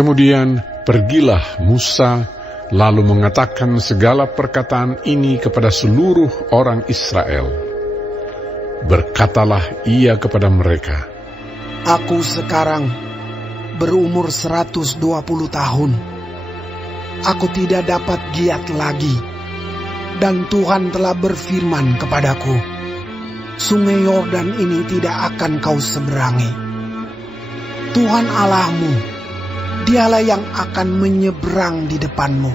Kemudian pergilah Musa, lalu mengatakan segala perkataan ini kepada seluruh orang Israel. Berkatalah ia kepada mereka, Aku sekarang berumur 120 tahun. Aku tidak dapat giat lagi. Dan Tuhan telah berfirman kepadaku, Sungai Yordan ini tidak akan kau seberangi. Tuhan Allahmu, Dialah yang akan menyeberang di depanmu.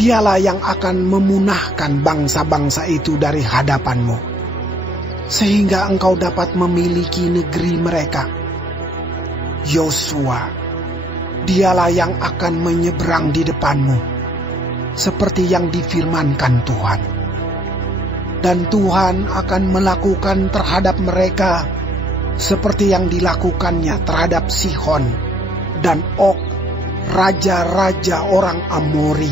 Dialah yang akan memunahkan bangsa-bangsa itu dari hadapanmu, sehingga engkau dapat memiliki negeri mereka. Yosua, Dialah yang akan menyeberang di depanmu, seperti yang difirmankan Tuhan. Dan Tuhan akan melakukan terhadap mereka seperti yang dilakukannya terhadap Sihon dan Og, raja-raja orang Amori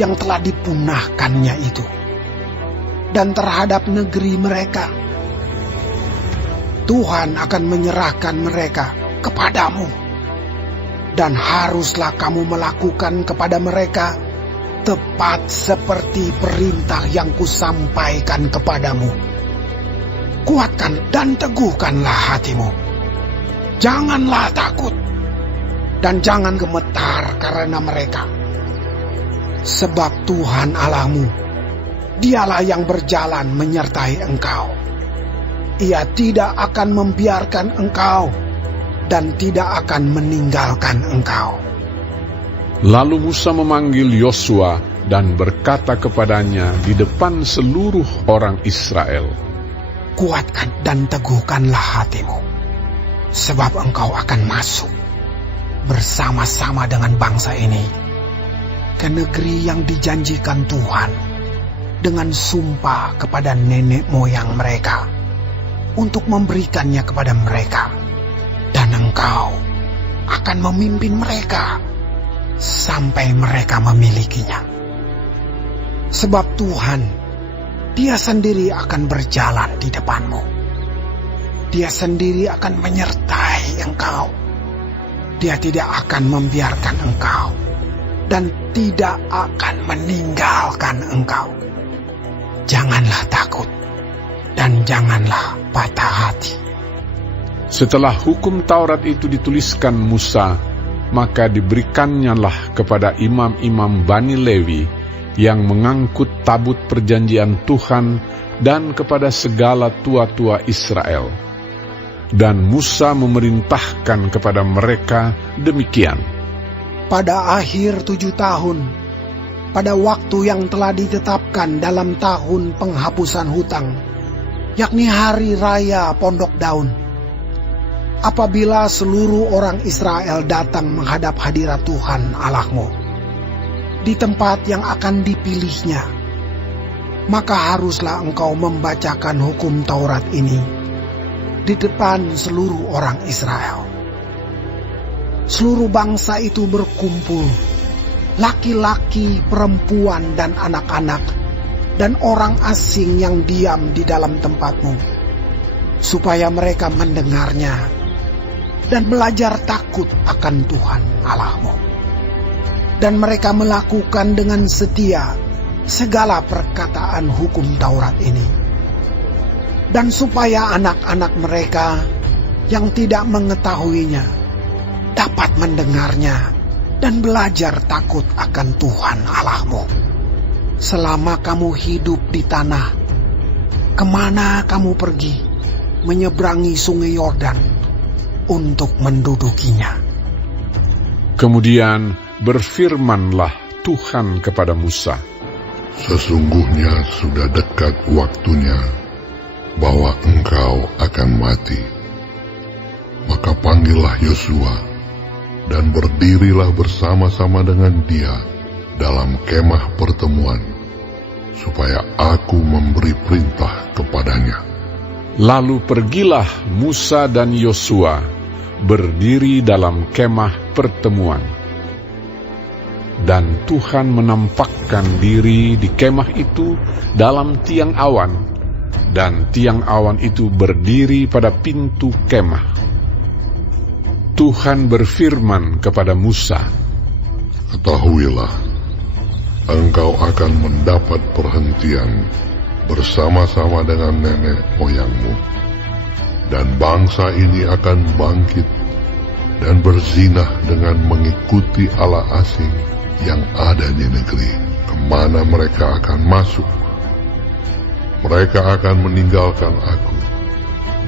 yang telah dipunahkannya itu, dan terhadap negeri mereka. Tuhan akan menyerahkan mereka kepadamu, dan haruslah kamu melakukan kepada mereka tepat seperti perintah yang kusampaikan kepadamu. Kuatkan dan teguhkanlah hatimu. Janganlah takut, dan jangan gemetar karena mereka. Sebab Tuhan Allahmu, Dialah yang berjalan menyertai engkau. Ia tidak akan membiarkan engkau, dan tidak akan meninggalkan engkau. Lalu Musa memanggil Yosua dan berkata kepadanya di depan seluruh orang Israel, Kuatkan dan teguhkanlah hatimu, sebab engkau akan masuk bersama-sama dengan bangsa ini ke negeri yang dijanjikan Tuhan dengan sumpah kepada nenek moyang mereka untuk memberikannya kepada mereka, dan engkau akan memimpin mereka sampai mereka memilikinya. Sebab Tuhan, Dia sendiri akan berjalan di depanmu. Dia sendiri akan menyertai engkau. Dia tidak akan membiarkan engkau, dan tidak akan meninggalkan engkau. Janganlah takut, dan janganlah patah hati. Setelah hukum Taurat itu dituliskan Musa, maka diberikannya kepada imam-imam Bani Lewi yang mengangkut tabut perjanjian Tuhan dan kepada segala tua-tua Israel. Dan Musa memerintahkan kepada mereka demikian. Pada akhir 7 tahun, pada waktu yang telah ditetapkan dalam tahun penghapusan hutang, yakni hari raya Pondok Daun, apabila seluruh orang Israel datang menghadap hadirat Tuhan Allahmu di tempat yang akan dipilihnya, maka haruslah engkau membacakan hukum Taurat ini di depan seluruh orang Israel. Seluruh bangsa itu berkumpul, laki-laki, perempuan, dan anak-anak, dan orang asing yang diam di dalam tempatmu, supaya mereka mendengarnya dan belajar takut akan Tuhan Allahmu. Dan mereka melakukan dengan setia segala perkataan hukum Taurat ini. Dan supaya anak-anak mereka yang tidak mengetahuinya dapat mendengarnya dan belajar takut akan Tuhan Allahmu. Selama kamu hidup di tanah, kemana kamu pergi, menyeberangi sungai Yordan untuk mendudukinya. Kemudian berfirmanlah Tuhan kepada Musa, Sesungguhnya sudah dekat waktunya bahwa engkau akan mati. Maka panggillah Yosua dan berdirilah bersama-sama dengan dia dalam kemah pertemuan, supaya aku memberi perintah kepadanya. Lalu pergilah Musa dan Yosua berdiri dalam kemah pertemuan. Dan Tuhan menampakkan diri di kemah itu dalam tiang awan, dan tiang awan itu berdiri pada pintu kemah. Tuhan berfirman kepada Musa, Ketahuilah, engkau akan mendapat perhentian bersama-sama dengan nenek moyangmu, dan bangsa ini akan bangkit dan berzinah dengan mengikuti Allah asing yang ada di negeri kemana mereka akan masuk. Mereka akan meninggalkan aku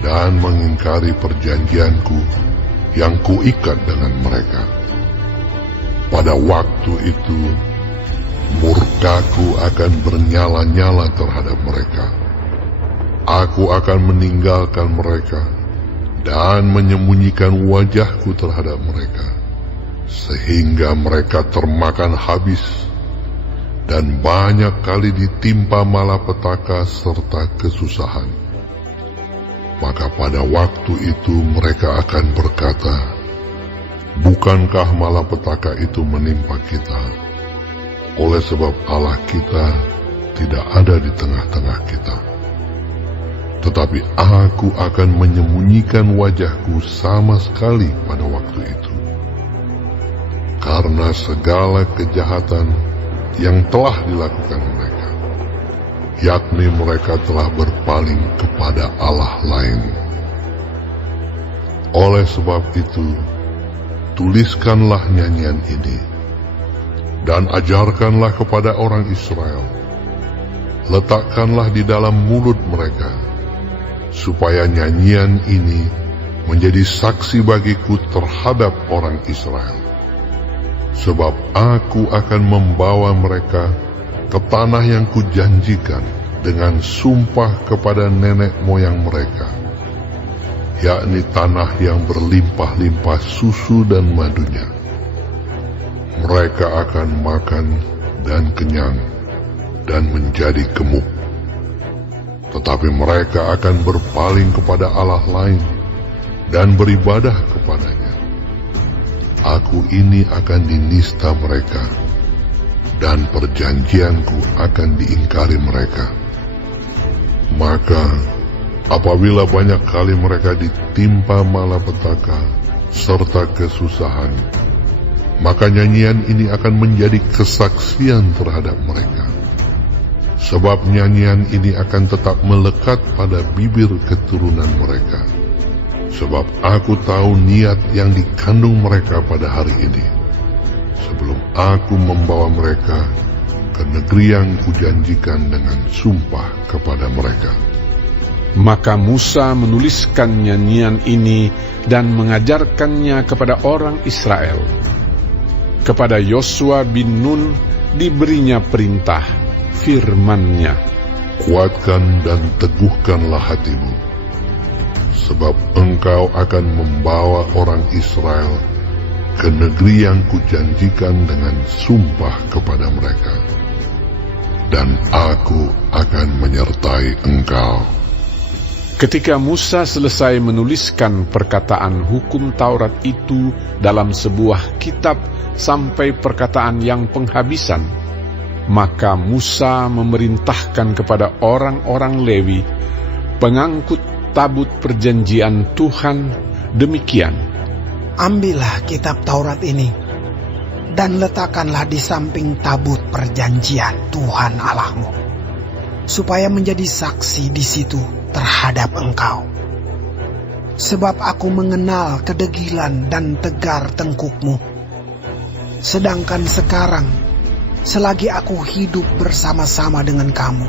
dan mengingkari perjanjianku yang kuikat dengan mereka. Pada waktu itu, murkaku akan bernyala-nyala terhadap mereka. Aku akan meninggalkan mereka dan menyembunyikan wajahku terhadap mereka, sehingga mereka termakan habis dan banyak kali ditimpa malapetaka serta kesusahan. Maka pada waktu itu mereka akan berkata, bukankah malapetaka itu menimpa kita? Oleh sebab Allah kita tidak ada di tengah-tengah kita. Tetapi aku akan menyembunyikan wajahku sama sekali pada waktu itu, karena segala kejahatan yang telah dilakukan mereka, yakni mereka telah berpaling kepada Allah lain. Oleh sebab itu, tuliskanlah nyanyian ini, dan ajarkanlah kepada orang Israel. Letakkanlah di dalam mulut mereka, supaya nyanyian ini menjadi saksi bagiku terhadap orang Israel. Sebab aku akan membawa mereka ke tanah yang kujanjikan dengan sumpah kepada nenek moyang mereka, yakni tanah yang berlimpah-limpah susu dan madunya. Mereka akan makan dan kenyang dan menjadi gemuk. Tetapi mereka akan berpaling kepada Allah lain dan beribadah kepadanya. Aku ini akan dinista mereka, dan perjanjianku akan diingkari mereka. Maka apabila banyak kali mereka ditimpa malapetaka serta kesusahan, maka nyanyian ini akan menjadi kesaksian terhadap mereka. Sebab nyanyian ini akan tetap melekat pada bibir keturunan mereka. Sebab aku tahu niat yang dikandung mereka pada hari ini, sebelum aku membawa mereka ke negeri yang kujanjikan dengan sumpah kepada mereka. Maka Musa menuliskan nyanyian ini dan mengajarkannya kepada orang Israel. Kepada Yosua bin Nun diberinya perintah, firman-Nya, Kuatkan dan teguhkanlah hatimu, sebab engkau akan membawa orang Israel ke negeri yang kujanjikan dengan sumpah kepada mereka, dan aku akan menyertai engkau. Ketika Musa selesai menuliskan perkataan hukum Taurat itu dalam sebuah kitab sampai perkataan yang penghabisan, maka Musa memerintahkan kepada orang-orang Lewi, pengangkut tabut perjanjian Tuhan, demikian, Ambillah kitab Taurat ini, dan letakkanlah di samping tabut perjanjian Tuhan Allahmu, supaya menjadi saksi di situ terhadap engkau. Sebab aku mengenal kedegilan dan tegar tengkukmu. Sedangkan sekarang, selagi aku hidup bersama-sama dengan kamu,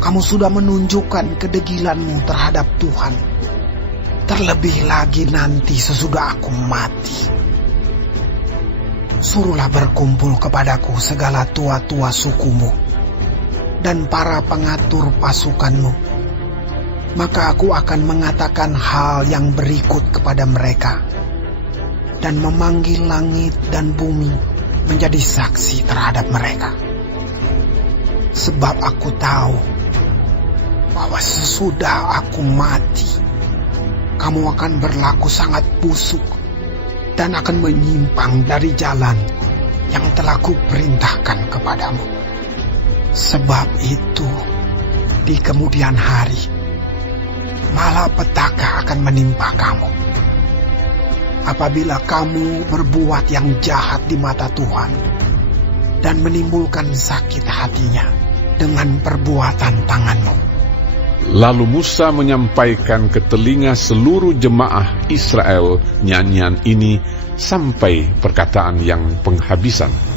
kamu sudah menunjukkan kedegilanmu terhadap Tuhan. Terlebih lagi nanti sesudah aku mati. Suruhlah berkumpul kepadaku segala tua-tua sukumu dan para pengatur pasukanmu. Maka aku akan mengatakan hal yang berikut kepada mereka, dan memanggil langit dan bumi menjadi saksi terhadap mereka. Sebab aku tahu bahwa sesudah aku mati, kamu akan berlaku sangat busuk dan akan menyimpang dari jalan yang telah kuperintahkan kepadamu. Sebab itu, di kemudian hari, malapetaka akan menimpa kamu. apabila kamu berbuat yang jahat di mata Tuhan dan menimbulkan sakit hatinya dengan perbuatan tanganmu. Lalu Musa menyampaikan ke telinga seluruh jemaah Israel nyanyian ini sampai perkataan yang penghabisan.